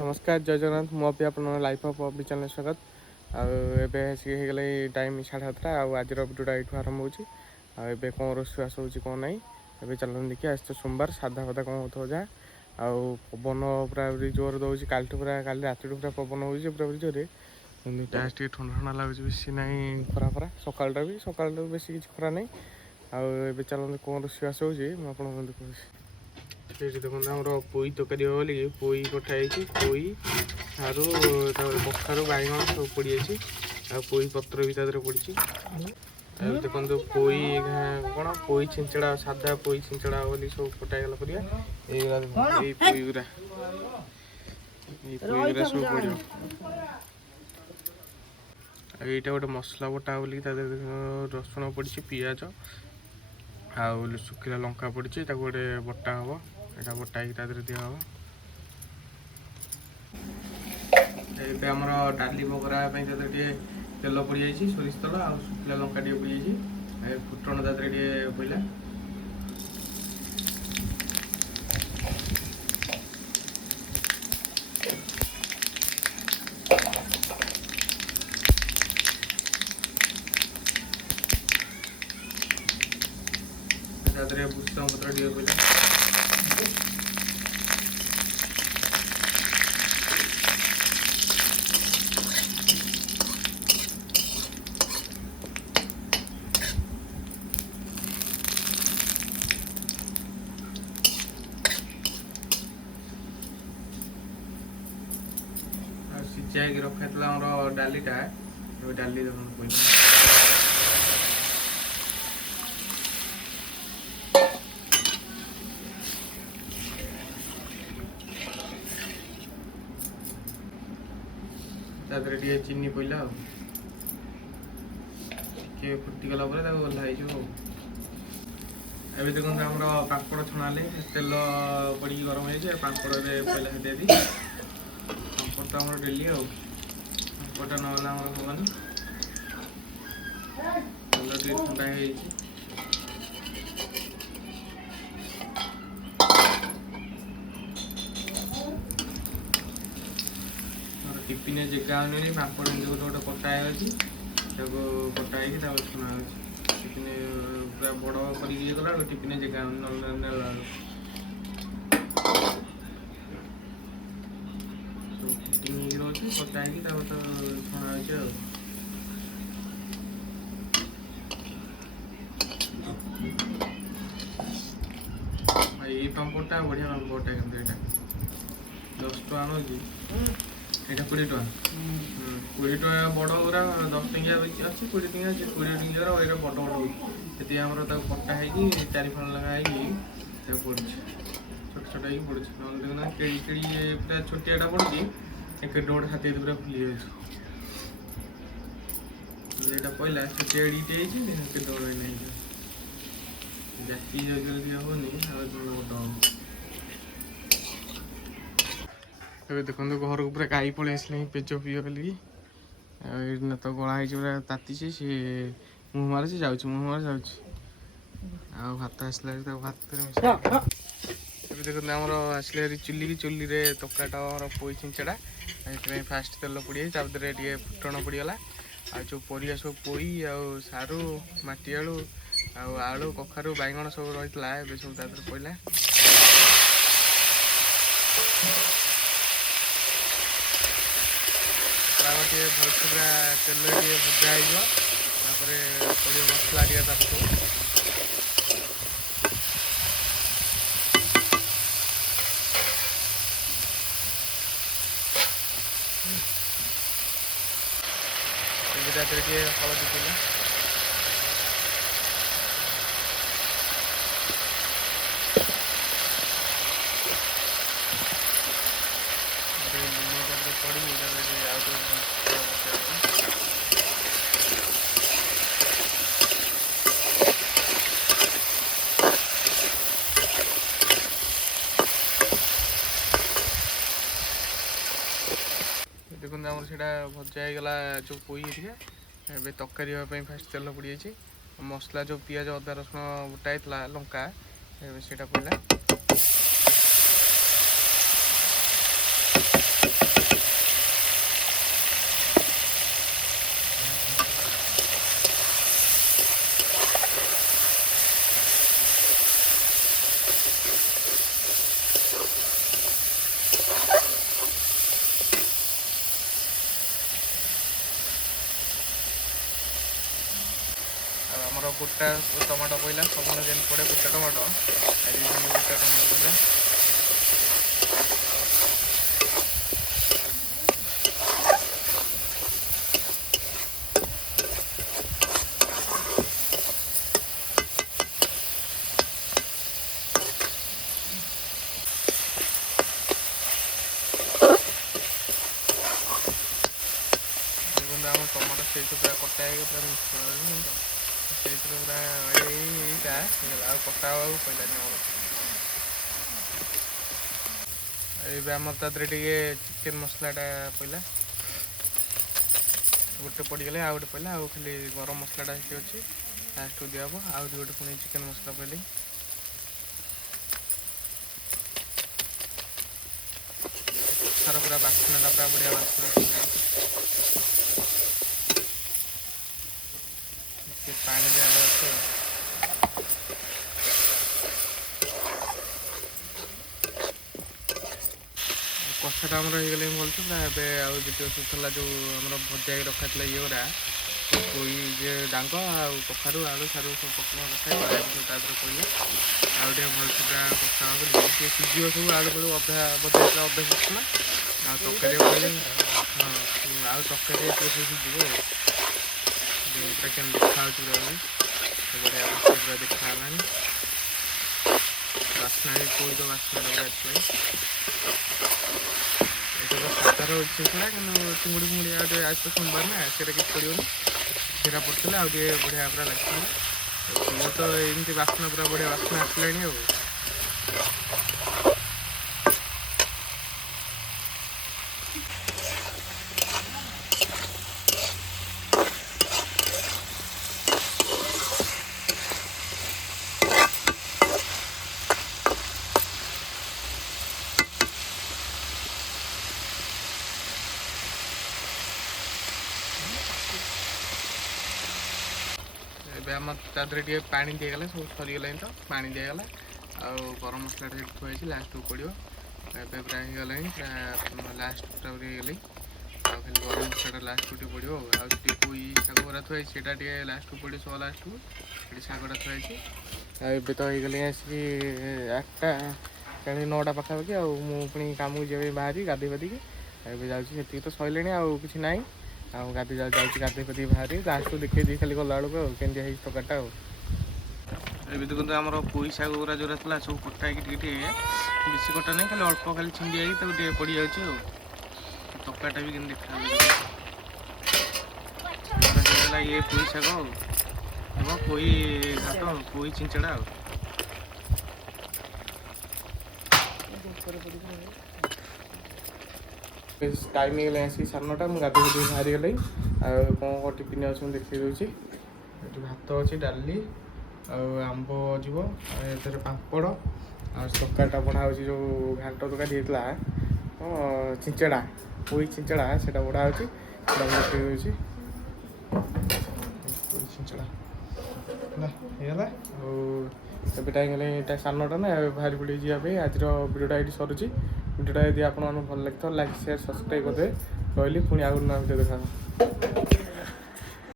नमस्कार जय जगन्नाथ मुझे आप लाइफ ऑफ अभी चैनल स्वागत आगे टाइम 7:30 आज भिडियोटा ये आरंभ होबे कौन रोषवास हो कौन ना ए चलते देखिए आज तो सोमवार साधा फाधा कौन हो जहाँ आउ पवन पूरा जोर दौर काल पूरा काली राति पूरा पवन हो पूरा जोरे आज ठंडा ठंडा लगुच बेसी ना खरा खरा सकालटा भी सकाल बेस किसी खरा ना आए चलते कौन रोषवास हो देखो आमर पोई तरकारी हम बोलिए पोई कटाई पोई सारू कखारू बैगण सब पड़ी आ पोई पत्र भी तादर पड़ी देखो पोई कौन पोई छिंचड़ा साधा पोई छिंचड़ा बोली सब कटागला परिया पोई गुरा सब पड़ो यहाँ गोटे मसला बटा बोली रसुण पड़ी पिज आउ सुखिला लंका पड़ी गोटे बटा हम यहाँ बटाई दिहब ए आमर डाली बगरा तेल पड़ जाए सोरिष तेल आ सुखिला लंका टे पड़ जाए फुटण टे पड़ा भूषण पत्र टे पड़ा सिंचा रखा डालीटा डाली टे चीनी पड़ा फुटीगला ओह्लाई ए देखो आम पापड़ छणा तेल पड़ी गरम हो पापड़ पहला इत्यादि पापड़ तो आम डेली पापड़ा ना हमारे तेल टे ठंडा टिफिन जगह आने पापड़ गोटे गोटे कटा कटा छुना टिफिन पूरा बड़ कर टिफिन जगह फिटिंग रोचे कटा छुना ये पापड़टा बढ़िया पापड़टा यहाँ 10 टका नौ এটা 20 টাকা 20 টাকা বড় ওরা 10 টাকা আছে 20 টাকা আছে 20 টাকা ওইটা বড় বড় সেটি আমরা তাকে কটা ହେଇକି 4 ଫଳ ଲଗା ହେଇକି ତାକୁ ପଡୁଛି ଛୋଟ ଛୋଟ ହେଇକି ପଡୁଛି ନହେଲେ ଦେଖୁନା କେଳି କେଳି ପୁରା ଛୋଟିଆଟା ପଡୁଛି କେଡେ ଗୋଟେ ହାତୀ ପୁରା ଫୁଲି ଯାଉଛି ଯେଟା ପଇଲା ଛୋଟିଆ ଏଡ଼ିଟେ ହେଇଛି କେଡେ ବଡ଼ ହେଇନାହିଁ ଜାତି ଯଦି ହବନି ଆଉ ବଡ଼ ए देखो घर को पूरा गाई पलि आसले पेज पी बोलिकी तो गला पूरा ताती सी मुँह मारे जाऊँ मुँह मारे जाऊँ भात आसला भात देखो आमर आसले चुली की चुली रे तकाटा पोई छिंचड़ा ये फास्ट तेल पड़ी तापर टे फुटण पड़गला आ जो परिया सब पोई आ सारू माटी आलू आलू कखारू बैगण सब रही है सब तापर पड़ा टे भलसे पूरा तेल टे भजा हो पड़ो मसला टे हलदी पड़ा देखो आम से भजा होगा जो पोई ए तरकारी फास्ट तेल पड़ जाए मसला जो पिज अदा रसुण बटा लंका से पड़ा गोटा टमाटो पड़ा सब जेन पड़े गोटा टमाटो आज गोटा टमाटो पड़ा देखो आम टमाटो से पूरा कटा पूरा मिक्स से पूरा यहीटा कटा पड़ानी ये आमर तादे टे चिकेन मसलाटा पड़ा गोटे पड़गले आउ गोटे पड़ा आउ खाली गरम मसलाटा अच्छी लास्ट को दिहब आउ गोटे पुणी चिकेन मसला पड़े सारा पूरा बास्नाटा पूरा बढ़िया बास्ना पानी दिया अच्छे कषाटा आमर हो गले भल ए आउ द्वितीय सुला जो आम भजा रखा था ये गुरा कोई जे डांग आ कखारू आलू सारू सब पकड़ रखा पड़े आउटे भलसे पूरा कषा सी सीझ सब आलू पड़ू अधा भजा अधा सीखला आ तरकारी पड़े हाँ आउ तरकारी सीझ पूरा केम देखा पूरा पूरा देखा बास्ना भी कोई तो बास्ना साधार चिंकड़ा कि चिंगुड़ी फुंगुड़ी आज तो सोमवार ना से किसी पड़ोनी सीरा पड़ता आगे बढ़िया पूरा लगे तो एमती बास्ना पूरा बढ़िया बास्ना आसला आम तादे टे पा दिगला सब सरीगला तो पा दिगला आउ गरम मसला थुआई लास्ट को पड़ो ए पूरा होगला पूरा लास्ट पूरा होगले खाली गरम मसला लास्ट को पड़ो आउई शाग गुरा थुआई से लास्ट को पड़ो सब लास्ट को शागटा थुआई ए तो होगले आसिक 8टा 9टा पाखापाखि आनी कम को जी बाहरी गाधे पाधिकी ए जाती तो सैले आउ कि ना आउ गाधे गाधे पाधि बाहर लास्ट को देखिए दी खाली गला बेलू केमती है तरकारीटा ये देखते आम पुई शाग गुरा जो था सब कटा बेसी कटा नहीं खाली अल्प खाली छिंडी पड़ जाऊँ तरकारीटा भी केमती देखा ये पुई शाग पुई घाट पुई चिंचड़ा टाइम हो गला 9:30 मुझे गाधे गाधे बाहरी गलाई कौन टिफिन अच्छे देखी दूसरी भात अच्छी डाली आंब जीव पापड़ आ तरकारीटा बढ़ा जो घाट तरकारी होता चिंचड़ा पुई चिंचड़ा से बढ़ा देखी पुई चिंचड़ा होगा एबे टाइम गले 9:30 ना बाहरी पड़े जावाई आज भिडियोटा ये सरुची भिडियोटा यदि आपको भल लगी लाइक शेयर सब्सक्राइब करदे रही पुणी आगे ना भिडियो देखा।